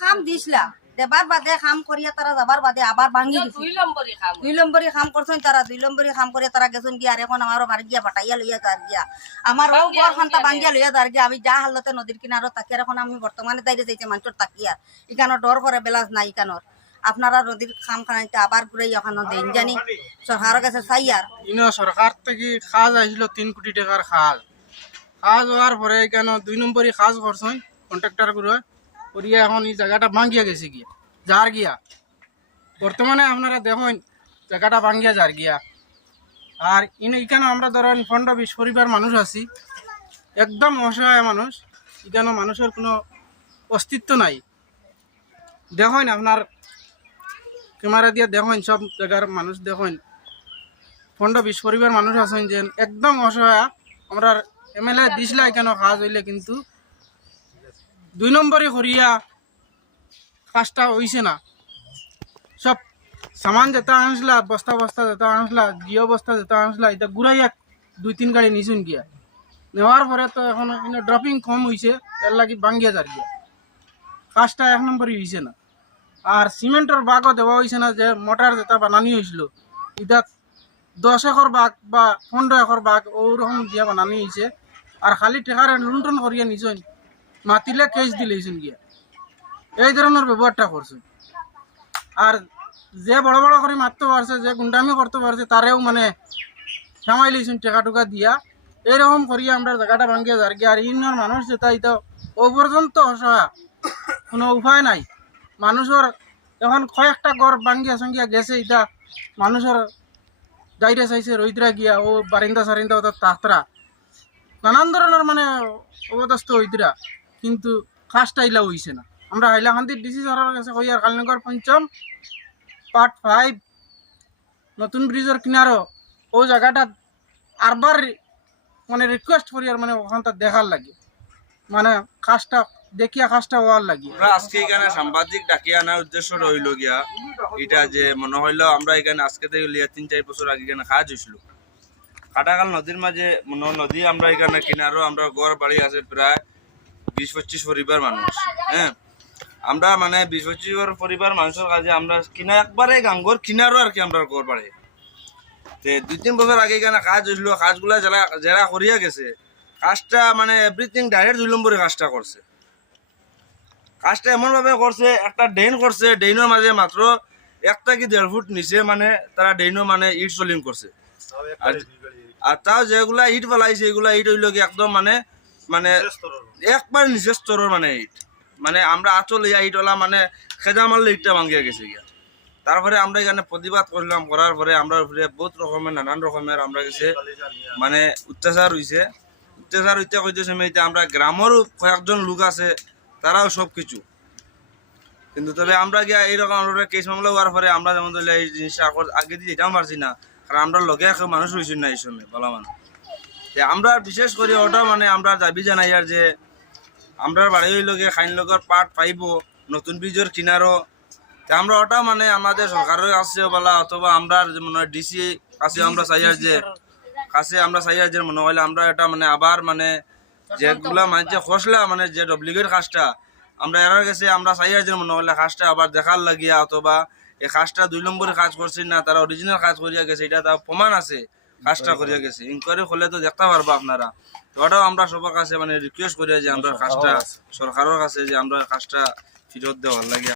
খাম দিছিলা। দেবার বাদে খাম করিয়া তারা যাবার বাদে আবার গেছে দুই নম্বরই খাম দুই নম্বরই খাম করছেন তারা দুই নম্বরই খাম করে তারা গেছেন গিয়া আর এখন আমারও বাড়ি গিয়া পাঠাইয়া লইয়া যার গিয়া। আমার বর খান্তা লইয়া ভাঙ্গিয়া লইয়া যার গিয়া। আমি যা হালতে নদীর কিনারও তাকি আর এখন আমি বর্তমানে তাইরে যাইতে মানুষের তাকিয়া ইকানোর ডর করে বেলাস নাই ইকানোর আপনারা নদীর খাম খানাইতে আবার ঘুরে ওখানে দেন জানি। সরকারের কাছে চাই আর ইনো সরকার থেকে খাজ আসছিল তিন কোটি টাকার খাজ খাজ হওয়ার পরে কেন দুই নম্বরই খাজ করছেন কন্ট্রাক্টর করে করিয়া এখন এই জায়গাটা ভাঙ্গিয়া গেছে গিয়া, যার গিয়া। বর্তমানে আপনারা দেখুন, জায়গাটা ভাঙ্গিয়া যার গিয়া। আর এখানে আমরা ধরেন পনেরো বিশ পরিবার মানুষ আছি। একদম অসহায় মানুষ এখানে মানুষের কোনো অস্তিত্ব নাই। দেখুন আপনার ক্যামেরা দিয়ে দেখুন, সব জায়গার মানুষ দেখুন। পনেরো বিশ পরিবার মানুষ আছেন যে একদম অসহায়। আমরা এমএলএ দিছিলা কেন কাজ হইলে কিন্তু দুই নম্বরই করিয়া কাজটা হইছে না। সব সামান যেটা আনছিলা, বস্তা বস্তা যেটা আনছিলা জিও বস্তা যেটা আনছিলা এটা ঘুরাইয়া দুই তিন গাড়ি নিছুন গিয়া। নেওয়ার পরে তো এখন ড্রপিং কম হইছে, এর লাগি ভাঙ্গিয়া যার গিয়া। কাজটা এক নম্বরই হইছে না। আর সিমেন্টের বাগও দেওয়া হয়েছে না যে মোটর যেটা বানানি হয়েছিল এটা দশ একর বাঘ বা পনেরো একর বাঘ ওরকম দিয়া বানানি হয়েছে আর খালি টেকারে লুণ্ঠন করিয়া নিছেন মাতিলে কেস দিলেছেন গিয়া এই ধরনের ব্যবহারটা করছে। আর যে বড় বড় করে মারতে পারছে, যে গুন্ডামি করতে পারছে, তারেও মানে সামাই লইছেন টেকা টুকা দিয়া এইরকম করিয়া আমরা জায়গাটা ভাঙ্গিয়া যার গিয়া আর ইউনিয়ন মানুষ যেটা এটা ও পর্যন্ত অসহায় কোনো উপায় নাই। মানুষের এখন কয়েকটা গড় ভাঙ্গিয়া সঙ্গিয়া গেছে এটা মানুষের গাইডে চাইছে রইদ্রা গিয়া, ও বারিন্দা সারিন্দা, ওদের তাতরা। নানান ধরনের মানে অবদস্ত হইতরা কিন্তু কাজটা ইলা হইছে না। আমরা হাইলাকান্দির ডিসি স্যারের কাছে কই, আর কালনগর পঞ্চম, পার্ট ফাইভ, নতুন ব্রিজের কিনারও ও জায়গাটা আরবার মানে রিকোয়েস্ট করি আর মানে ওখানটা দেখার লাগে। মানে কাজটা, দেখিয়া কাজটা হওয়ার লাগে। আমরা আজকে এখানে সাংবাদিক ডাকি আনার উদ্দেশ্য রইল গিয়া, এটা যে মনে হইল আমরা এখানে আজকে থেকে লিয়া তিন, চার বছর আগে এখানে কাজ হয়েছিল কাটাকাল নদীর মাঝে নদী আমরা এখানে কিনারও, আমরা গড় বাড়ি আছে প্রায় বিশ পঁচিশ পরিবার মানুষ হ্যাঁ? আমরা মানে বিশ পঁচিশ পরিবার মানুষের কাজে আমরা কিনা একবারে গাঙ্গর কিনারও আর কি আমরা গড় বাড়ি। তে দুই তিন বছর আগে এখানে কাজ হয়েছিল কাজগুলা যারা যারা করিয়া গেছে কাজটা মানে এভরিথিং ডাইরেক্ট দুই নম্বরে কাজটা করছে। কাজটা এমন ভাবে করছে একটা ড্রেন করছে ড্রেনের মাঝে মাত্র একটা কি দেড় ফুট নিচে মানে তারা ড্রেনও মানে ইট সোলিং করছে। আর তাও যেগুলা ইট ফেলাইছে এগুলা ইট হইল কি একদম মানে মানে একবার নিচে স্তরের মানে ইট মানে আমরা আচল ইয়া ইট ওলা মানে খেজা মারলে ইটটা ভাঙ্গিয়া গেছে গিয়া। তারপরে আমরা এখানে প্রতিবাদ করলাম করার পরে আমরা উপরে বহুত রকমের নানান রকমের আমরা কাছে মানে অত্যাচার হইছে। অত্যাচার হইতে কইতে সময়তে আমরা গ্রামেরও কয়েকজন লোক আছে তারাও সব কিছু। কিন্তু তবে আমরা গিয়া এইরকম আমরা কেস মামলা হওয়ার পরে আমরা যেমন ধরলে এই জিনিসটা আগে দিয়ে যেটাও পারছি না। কারণ আমরা লগে মানুষ হয়েছি না এই সময় বলা মানুষ। আমরা বিশেষ করে ওটা মানে আমরা দাবি জানাই আর যে, আমরা বাড়ি হইল খাইন লগর পাট পাইব, নতুন ব্রিজের কিনারও। তে আমরা ওটা মানে আমাদের সরকারের কাছে বলা অথবা আমরা মনে হয় ডিসি কাছে আমরা চাই আর যে, কাছে আমরা চাই আর যে মনে হইলে আমরা এটা মানে আবার মানে যেগুলা মানে যে খসলা মানে যে ডুপ্লিকেট কাজটা, আমরা এরার কাছে আমরা চাই আর যে মনে হইলে কাজটা আবার দেখার লাগিয়া অথবা এই কাজটা দুই নম্বরে কাজ করছি না, তারা অরিজিনাল কাজ করিয়া গেছে, এটা তার প্রমাণ আছে। কাজটা করিয়া গেছে। ইনকোয়ারি হলে তো দেখতে পারব আপনারা। ওটাও আমরা সবার কাছে মানে রিকোয়েস্ট করিয়া যে আমরা কাজটা সরকারের কাছে যে আমরা কাজটা ফিরত দেওয়ার লাগে